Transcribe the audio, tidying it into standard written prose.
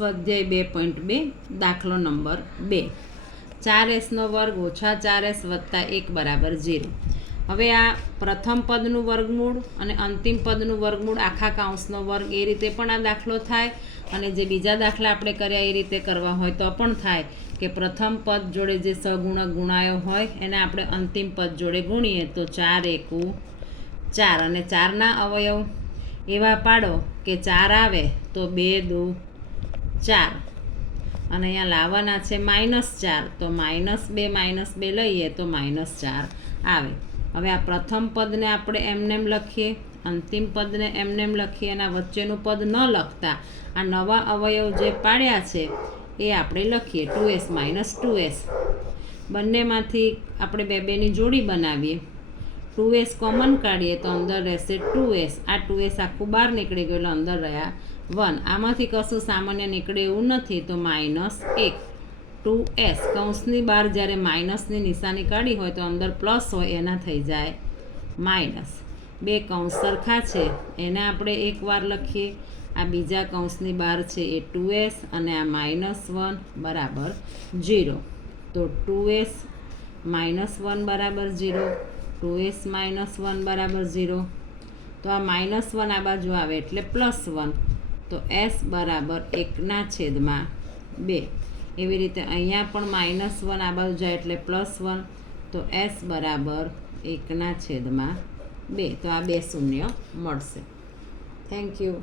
સ્વાધ્યાય 2.2 દાખલો number 2 4s નો વર્ગ ઓછા 4s વત્તા 1 બરાબર 0। હવે આ પ્રથમ પદનું વર્ગમૂળ અને અંતિમ પદનું વર્ગમૂળ આખા કૌંસનો વર્ગ એ રીતે પણ આ દાખલો થાય અને જે બીજા દાખલા આપણે કર્યા એ રીતે કરવા હોય તો પણ થાય કે પ્રથમ પદ જોડે જે સહગુણક ગુણાયો હોય એને આપણે અંતિમ પદ જોડે ગુણીએ તો 4 એકુ 4 અને 4ના અવયવ એવા પાડો કે 4 આવે તો 2 દુ 4 અને અહીંયા લાવવાના છે -4 તો -2 લઈએ તો -4 આવે। હવે આ પ્રથમ પદને આપણે એમનેમ લખીએ, અંતિમ પદને એમનેમ લખીએ અને વચ્ચેનું પદ ન લખતા આ નવા અવયવ જે પાડ્યા છે એ આપણે લખીએ 2s - 2s। બંનેમાંથી આપણે બેની જોડી બનાવીએ, 2s કોમન કાઢીએ તો અંદર રહેશે 2s, આ 2s આખું બહાર નીકળી ગયું એટલે અંદર રહ્યા 1। આમાંથી કશું સામાન્ય નીકળે એવું નથી તો -1 2s કૌંસની બહાર જ્યારે માઇનસની નિશાની કાઢી હોય તો અંદર પ્લસ હોય એના થઈ જાય માઇનસ। બે કૌંસ સરખા છે એને આપણે એકવાર લખીએ, આ બીજા કૌંસની બહાર છે એ 2s અને આ -1 બરાબર 0 તો 2s - 1 બરાબર 0, 2s - 1 બરાબર 0 તો આ -1 આ બાજુ આવે એટલે +1 તો s બરાબર 1/2। એવી રીતે અહીંયા પણ -1 આ બાજુ જાય એટલે +1 તો s બરાબર 1/2 તો આ બે શૂન્ય મળશે। Thank you.